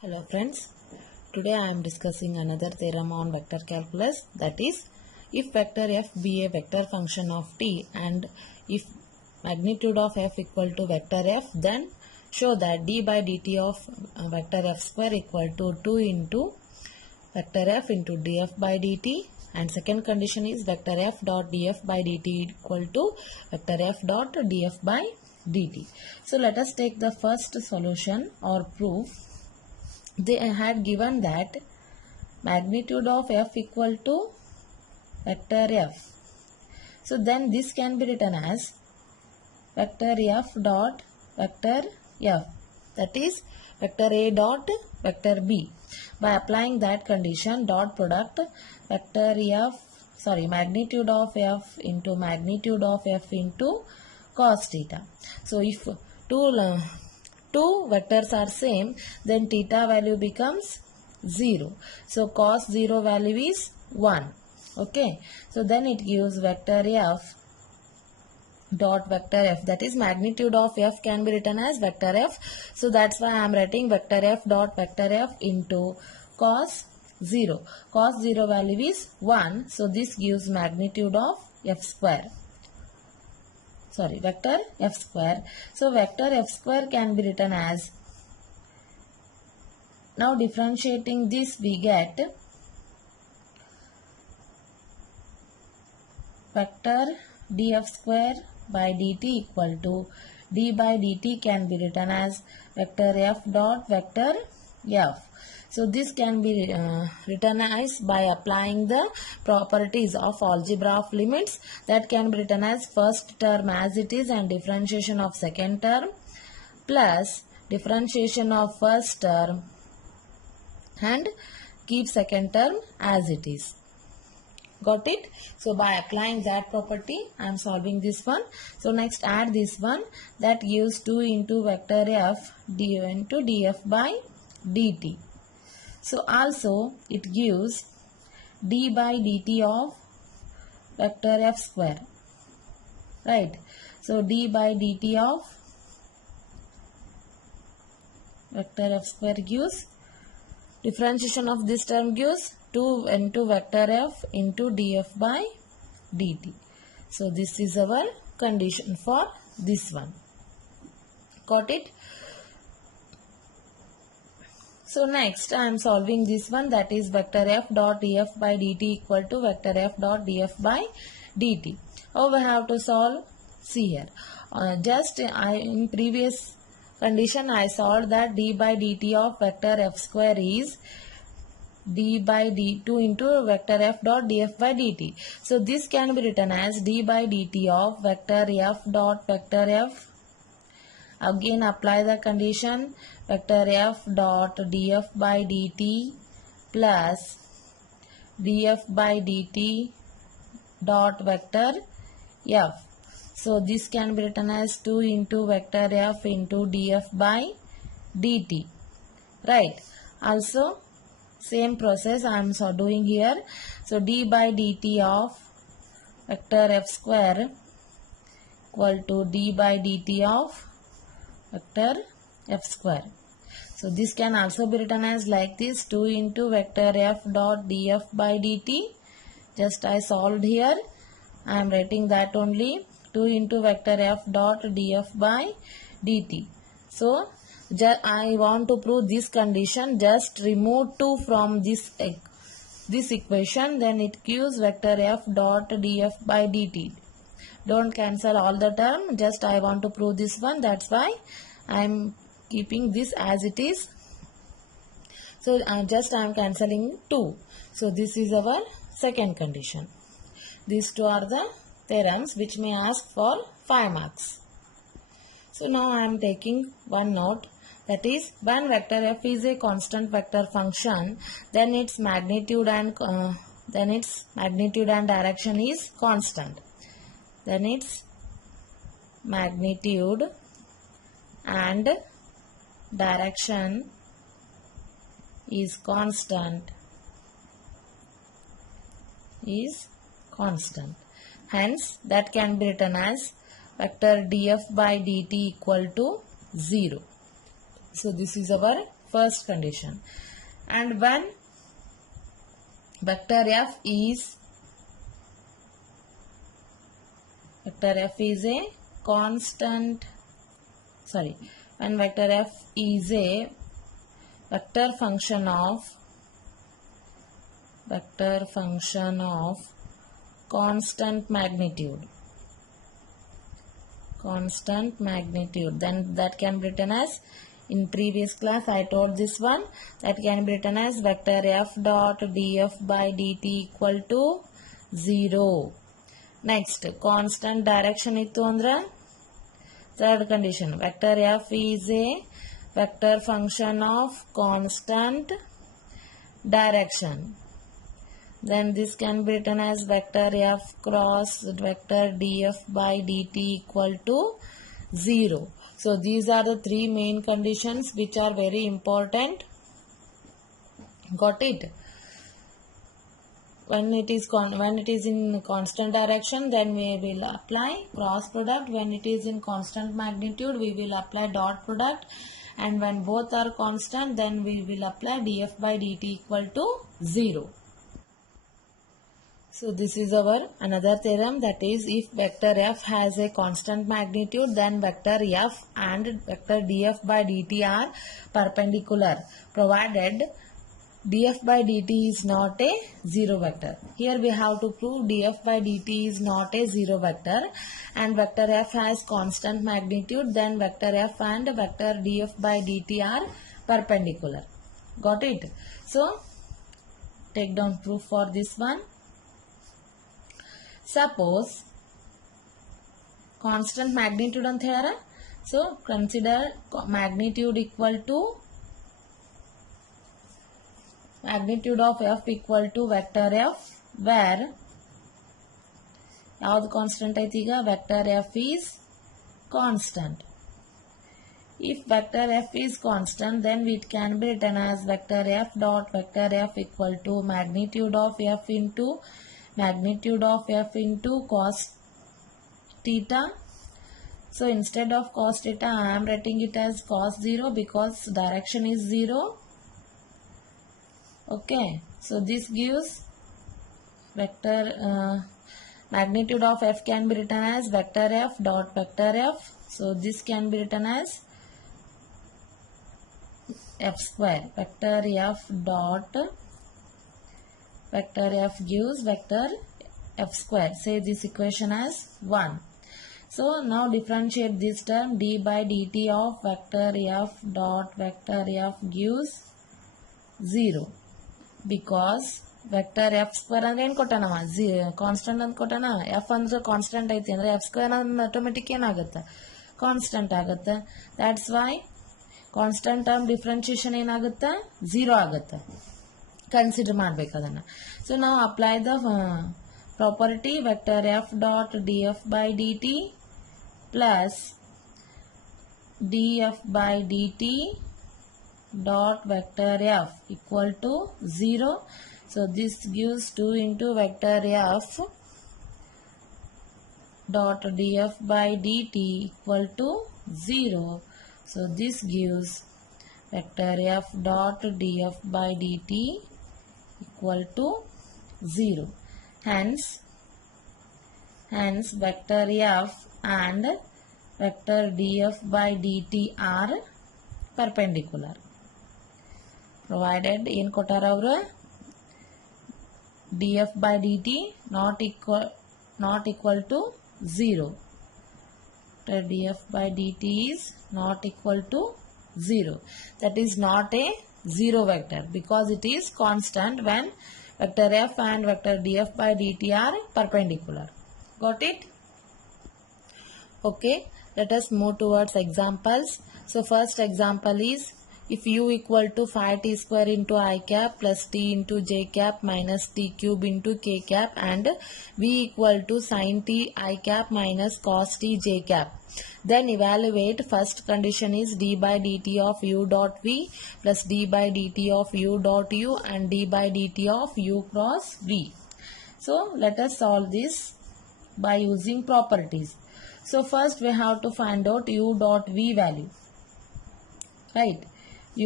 Hello friends, today I am discussing another theorem on vector calculus, that is, if vector f be a vector function of t and if magnitude of f equal to vector f, then show that d by dt of vector f square equal to 2 into vector f into df by dt, and second condition is vector f dot df by dt equal to vector f dot df by dt. So let us take the first solution or proof. They had given that magnitude of f equal to vector f. So then this can be written as vector f dot vector f, that is vector a dot vector b. By applying that condition, dot product vector magnitude of f into magnitude of f into cos theta. So if two vectors are same, then theta value becomes 0. So cos 0 value is 1. Okay. So then it gives vector f dot vector f, that is magnitude of f can be written as vector f. So that's why I am writing vector f dot vector f into cos 0. Cos 0 value is 1. So this gives magnitude of f square. Vector f square. So vector f square can be written as, now differentiating this we get vector df square by dt equal to d by dt can be written as vector f dot vector f. So this can be written as by applying the properties of algebra of limits, that can be written as first term as it is and differentiation of second term plus differentiation of first term and keep second term as it is. Got it? So by applying that property I am solving this one. So next add this one, that gives 2 into vector f d into df by dt. So also it gives d by dt of vector f square, right? So d by dt of vector f square gives, differentiation of this term gives 2 into vector f into df by dt. So this is our condition for this one. Got it? So next I am solving this one, that is vector f dot df by dt equal to vector f dot df by dt. How we have to solve? See here. In previous condition I solved that d by dt of vector f square is d by d2 into vector f dot df by dt. So this can be written as d by dt of vector f dot vector f. Again apply the condition, vector f dot df by dt plus df by dt dot vector f. So this can be written as 2 into vector f into df by dt, right? Also same process I am doing here. So d by dt of vector f square equal to d by dt of vector f square. So this can also be written as like this, 2 into vector f dot df by dt. Just I solved here. I am writing that only, 2 into vector f dot df by dt. So I want to prove this condition, just remove 2 from this equation, then it gives vector f dot df by dt. Don't cancel all the term, just I want to prove this one, that's why I am keeping this as it is. So I am cancelling 2. So this is our second condition. These two are the theorems which may ask for 5 marks. So now I am taking one note, that is, when vector f is a constant vector function, then its magnitude and direction is constant. Then its magnitude and direction is constant. Hence that can be written as vector df by dt equal to 0. So this is our first condition. And when vector f is a constant, when vector f is a vector function of constant magnitude, then that can be written as, in previous class I told this one, that can be written as vector f dot df by dt equal to 0. Next, constant direction ittu andre, third condition, vector f is a vector function of constant direction. Then this can be written as vector f cross vector df by dt equal to 0. So these are the three main conditions which are very important. Got it? When it is in constant direction, then we will apply cross product. When it is in constant magnitude, we will apply dot product. And when both are constant, then we will apply df by dt equal to 0. So this is our another theorem, that is, if vector f has a constant magnitude, then vector f and vector df by dt are perpendicular, provided df by dt is not a zero vector. Here we have to prove df by dt is not a zero vector, and vector f has constant magnitude, then vector f and vector df by dt are perpendicular. Got it? So take down proof for this one. Suppose constant magnitude anta helಯಾರ. So consider magnitude of f equal to vector f, where ಯಾವುದು constant ಐತಿ ಈಗ, vector f is constant. If vector f is constant, then it can be written as vector f dot vector f equal to magnitude of f into cos theta. So instead of cos theta, I am writing it as cos 0 because direction is 0. Okay, so this gives vector magnitude of f can be written as vector f dot vector f. So this can be written as f square. Vector f dot vector f gives vector f square. Say this equation as 1. So now differentiate this term, d by dt of vector f dot vector f gives 0, because vector f square ಅಂದ್ರೆ ಏನು ಕೊಟ್ಟನವ, constant ಅಂತ ಕೊಟ್ಟನ. f ಅಂದ್ರೆ constant ಐತಿ ಅಂದ್ರೆ f square ಅಂದ್ರೆ automatic ಏನಾಗುತ್ತೆ, constant ಆಗುತ್ತೆ. That's why constant term differentiation ಏನಾಗುತ್ತೆ, 0 ಆಗುತ್ತೆ. ಕನ್ಸಿಡರ್ ಮಾಡಬೇಕು ಅದನ್ನು. ಸೊ ನಾವು apply the property vector F dot D F by D T plus D F by D T dot vector f equal to 0. So this gives 2 into vector f dot df by dt equal to 0. So this gives vector f dot df by dt equal to 0. Hence vector f and vector df by dt are perpendicular. Provided in ಕೊಟ್ಟಾರ ಅವರು df by dt not equal to 0. df by dt is not equal to 0. That is not a zero vector because it is constant when vector f and vector df by dt are perpendicular. Got it? Okay, let us move towards examples. So first example is, if u equal to 5t square into I cap plus t into j cap minus t cube into k cap and v equal to sin t I cap minus cos t j cap, then evaluate. First condition is d by dt of u dot v plus d by dt of u dot u and d by dt of u cross v. So let us solve this by using properties. So first we have to find out u dot v value, right?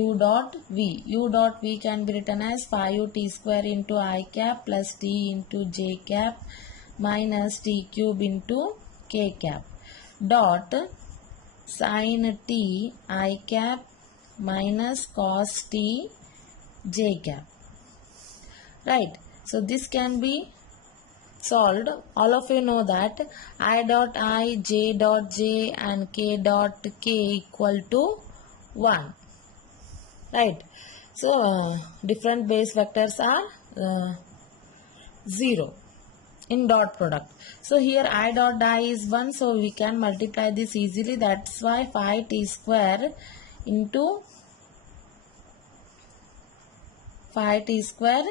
u dot v. U dot v can be written as 5t square into I cap plus t into j cap minus t cube into k cap dot sin t I cap minus cos t j cap. Right. So this can be solved. All of you know that I dot I, j dot j and k dot k equal to 1. Right. So different base vectors are 0 in dot product. So here I dot I is 1, so we can multiply this easily. That's why 5t square into 5t square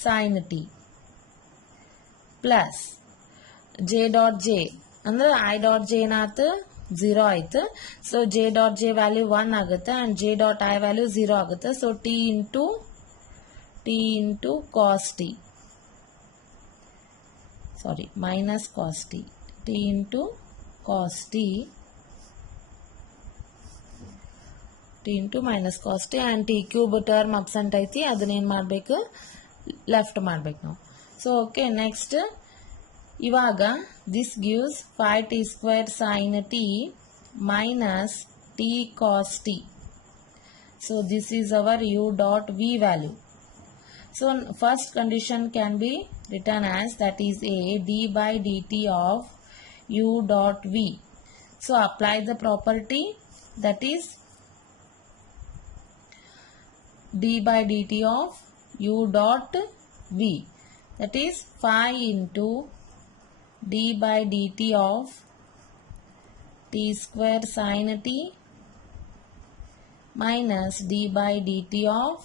sin t plus j dot j ಅಂದ್ರೆ I dot j ಏನಾಯ್ತು 0 ಆಯ್ತು. So j dot j value 1 ಆಗುತ್ತೆ and j dot I value 0 ಆಗುತ್ತೆ. So t into cos t, sorry, minus cos t, t into cos t, t into minus cos t and t cube term absent ಐತಿ, ಅದನ್ನ ಏನು ಮಾಡಬೇಕು, left ಮಾಡಬೇಕು ನಾವು. So okay, next ಇವಾಗ this gives 5t square sin t minus t cos t. So this is our u dot v value. So first condition can be written as, that is a d by dt of u dot v. So apply the property, that is d by dt of u dot v, that is 5 into d by dt of t square sin t minus d by dt of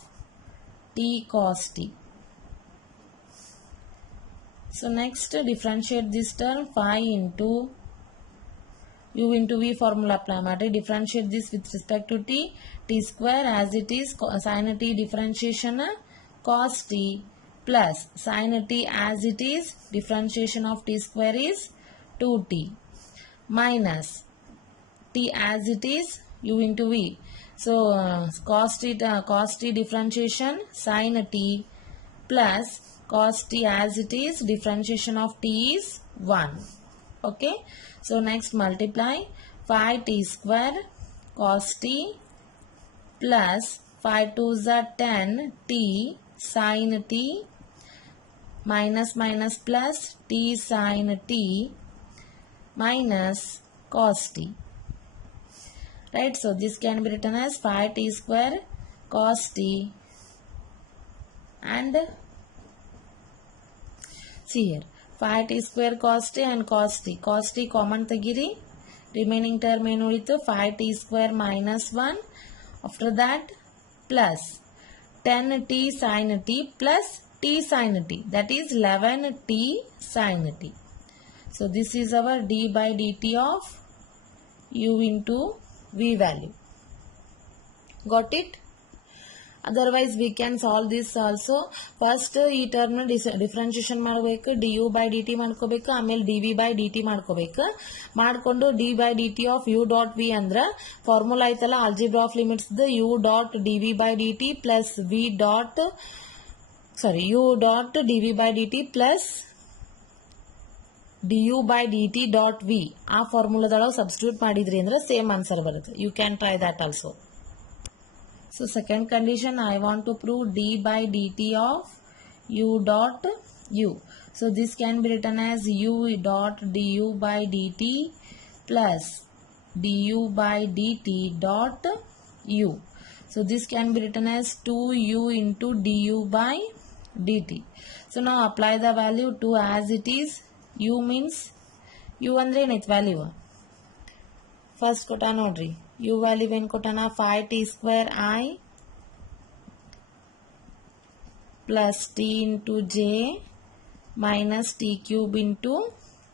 t cos t. So next differentiate this term, 5 into u into v formula apply ಮಾಡಿ, differentiate this with respect to t, t square as it is sin t differentiation cos t plus sin t as it is differentiation of t square is 2t minus t as it is u into v. So cos t differentiation sin t plus cos t as it is differentiation of t is 1. Okay. So next multiply 5t square cos t plus 5 2s are 10 t sin t minus minus plus t sin t minus cos t. Right. So this can be written as 5t square cos t, and see here 5t square cos t and cos t. Cos t common tagiri, remaining term ಏನು ಉಳಿತು 5t square minus 1. After that plus 10t sin t plus t sin t, that is 11t sin t. So this is our d by dt of u into v value. Got it? Otherwise we can solve this also. First ಈ term differentiation ಮಾಡಬೇಕು, du by dt ಮಾಡ್ಕೋಬೇಕು, ಆಮೇಲೆ dv by dt ಮಾಡ್ಕೋಬೇಕು. ಮಾಡಿಕೊಂಡು d by dt of u dot v ಅಂದ್ರೆ formula ಐತಲ್ಲ algebra of limits u dot dv by dt plus v dot u dot dv by dt plus du by dt dot v, ಆ ಫಾರ್ಮುಲಾದೊಳಗೆ substitute ಮಾಡಿದ್ರಿ ಅಂದ್ರೆ same answer ಬರುತ್ತೆ. You can try that also. So second condition, I want to prove d by dt of u dot u. So this can be written as u dot du by dt plus du by dt dot u. So this can be written as 2u into du by dt. So now apply the value 2 as it is. U means u andre ಏನೈತೆ value first ಕೊಟ್ಟ ನೋಡ್ರಿ. u value ಏನು ಕೊಟ್ಟಾನ 5t square I plus t into j minus t cube into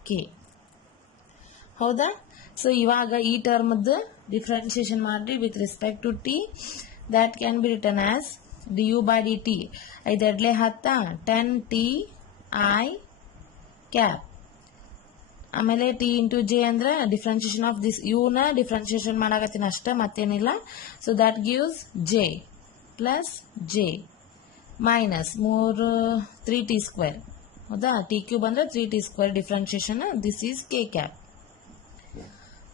k. ಹೌದಾ? So ಇವಾಗ ಈ ಟರ್ಮ್ದು differentiation ಮಾಡ್ರಿ with respect to t. that can be written as du by dt. ಐದೆಡ್ಲೆ 10 10t I cap ಆಮೇಲೆ T into J ಅಂದರೆ differentiation of this ಯುನ differentiation ಮಾಡಕತ್ತೀನಿ ಅಷ್ಟೇ, ಮತ್ತೇನಿಲ್ಲ. So that gives J plus J minus 3t square. ಹೌದಾ, T cube ಅಂದರೆ 3t square differentiation. This is K cap.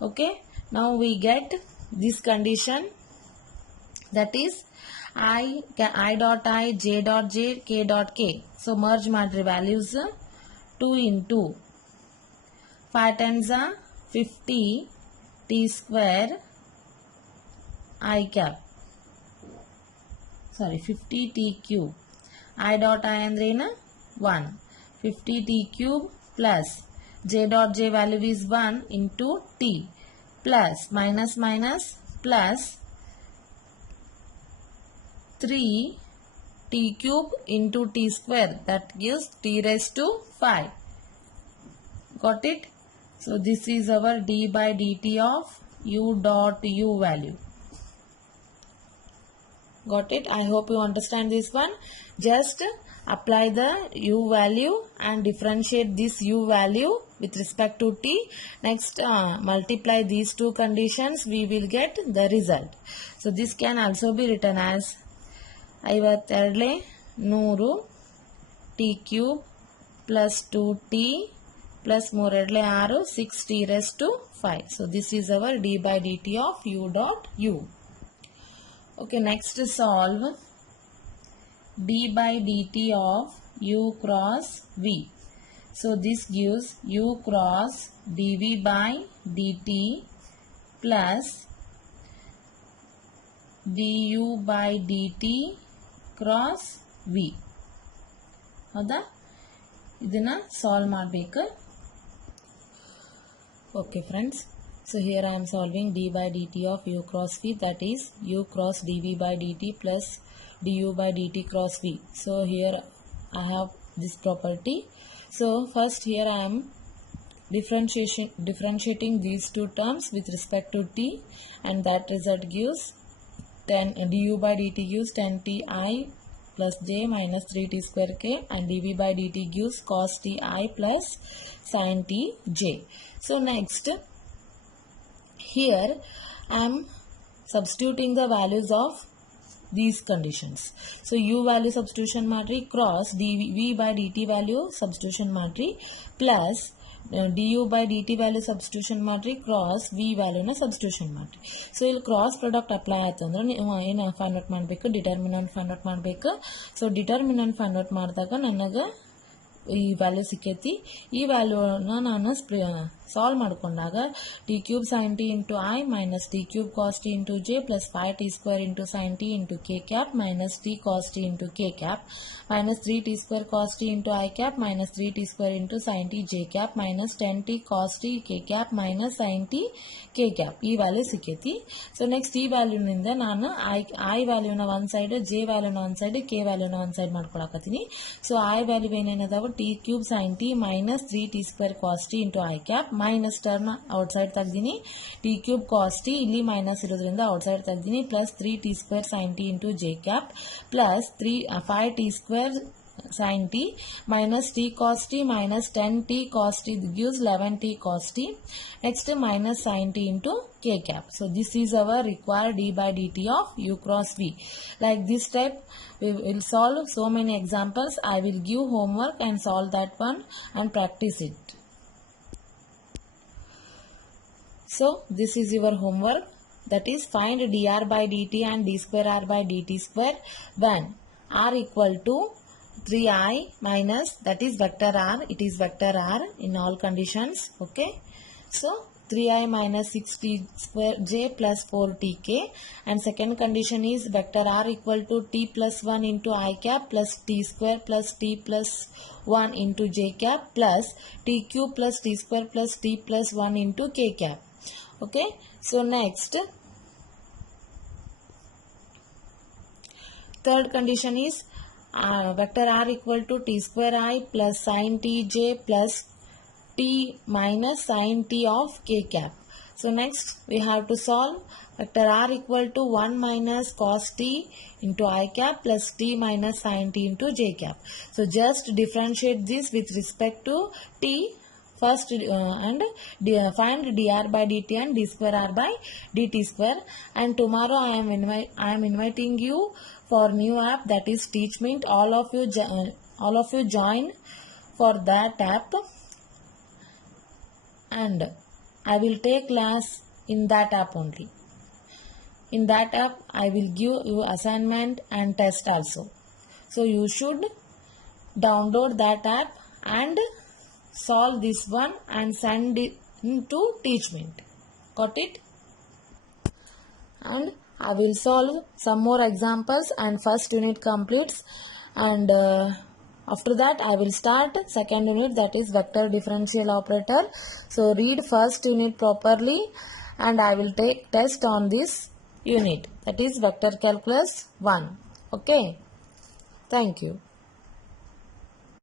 Okay, now we get this condition, that is I dot I, J dot J, K dot K. So merge ಮಾಡ್ರಿ values. 2 into 5 times 50 t square I cap. Sorry, 50 t cube. I dot I ಅಂದ್ರೆ ಏನು 1. 50 t cube plus J dot J value is 1 into t plus minus minus plus 3 t cube into t square, that gives t raised to 5. Got it? So this is our d by dt of u dot u value. Got it? I hope you understand this one. Just apply the u value and differentiate this u value with respect to t. Next multiply these two conditions, we will get the result. So this can also be written as 52 100 t cube plus 2t plus 3 6 6t raised to 5. So this is our d by dt of u dot u. Okay, next solve d by dt of u cross v. So this gives u cross dv by dt plus du by dt cross v. ಹೌದಾ, ಇದನ್ನ solve ಮಾಡಬೇಕು. Okay friends, so here I am solving d by dt of u cross v, that is u cross dv by dt plus du by dt cross v. So here I have this property. So first here I am differentiating these two terms with respect to t, and that result gives 10 du by dt gives 10ti plus j minus 3t square k, and dv by dt gives cos ti plus sin t j. So next here I am substituting the values of these conditions. So u value substitution ಮಾಡ್ರಿ, cross dv by dt value substitution ಮಾಡ್ರಿ, plus du by dt value substitution ಮಾಡ್ರಿ, cross v value ನ substitution ಮಾಡ್ರಿ. So ಇಲ್ಲಿ cross product apply ಆಯ್ತು ಅಂದ್ರೆ ನೀವು ಏನು ಫೈಂಡ್ ಔಟ್ ಮಾಡಬೇಕು, ಡಿಟರ್ಮಿನೆಂಟ್ ಫೈಂಡ್ ಔಟ್ ಮಾಡಬೇಕು. ಸೊ ಡಿಟರ್ಮಿನೆಂಟ್ ಫೈಂಡ್ ಔಟ್ ಮಾಡಿದಾಗ ನನಗೆ ಈ ವ್ಯಾಲ್ಯೂ ಸಿಕ್ಕೈತಿ. ಈ ವ್ಯಾಲ್ಯೂನ ನಾನು ಸಾಲ್ವ್ ಮಾಡ್ಕೊಂಡಾಗ T cube sine T into I minus T cube cos T into J plus 5t square into sine T into K cap minus T cos T into K cap minus 3t square cos t into I cap minus 3t square into sin t j cap minus 10t cos t k cap minus sin t k cap. ಈ value ಸಿಕ್ಕೈತಿ. So next ಈ ವ್ಯಾಲ್ಯೂನಿಂದ ನಾನು I ವ್ಯಾಲ್ಯೂನ ಒಂದು side, J ವ್ಯಾಲ್ಯೂನ ಒಂದು side, k ವ್ಯಾಲ್ಯೂನ ಒಂದು side ಮಾಡ್ಕೊಳಕತ್ತೀನಿ. So i value ಏನೇನದಾವ t cube sine t minus 3t square cos T into i cap minus turn outside ತೆಗ್ದೀನಿ, ಟಿ ಕ್ಯೂಬ್ ಕಾಸ್ ಟಿ ಇಲ್ಲಿ ಮೈನಸ್ ಇರೋದ್ರಿಂದ ಔಟ್ ಸೈಡ್ ತೆಗ್ದೀನಿ, plus 3t square sine T into j cap plus 5t square sin t minus t cos t minus 10t cos t gives 11t cos t. Next minus sin t into k cap. So this is our required d by dt of u cross v. Like this type we will solve so many examples. I will give homework and solve that one and practice it. So this is your homework, that is find dr by dt and d square r by dt square when r equal to 3i minus, that is vector r, it is vector r in all conditions. Okay, so 3i minus 6t square j plus 4tk, and second condition is vector r equal to t plus 1 into I cap plus t square plus t plus 1 into j cap plus t cube plus t square plus t plus 1 into k cap. Okay, so next third condition is vector r equal to t square I plus sin t j plus t minus sin t of k cap. So next we have to solve vector r equal to 1 minus cos t into I cap plus t minus sin t into j cap. So just differentiate this with respect to t first find dr by dt and d square r by dt square. And tomorrow I am inviting you for new app, that is Teachmint. All of you join for that app, and I will take class in that app only. In that app I will give you assignment and test also. So you should download that app and solve this one and send it to Teachmint. Got it? And I will solve some more examples and first unit completes, and after that I will start second unit, that is vector differential operator. So read first unit properly and I will take test on this unit, that is vector calculus 1. Okay. Thank you.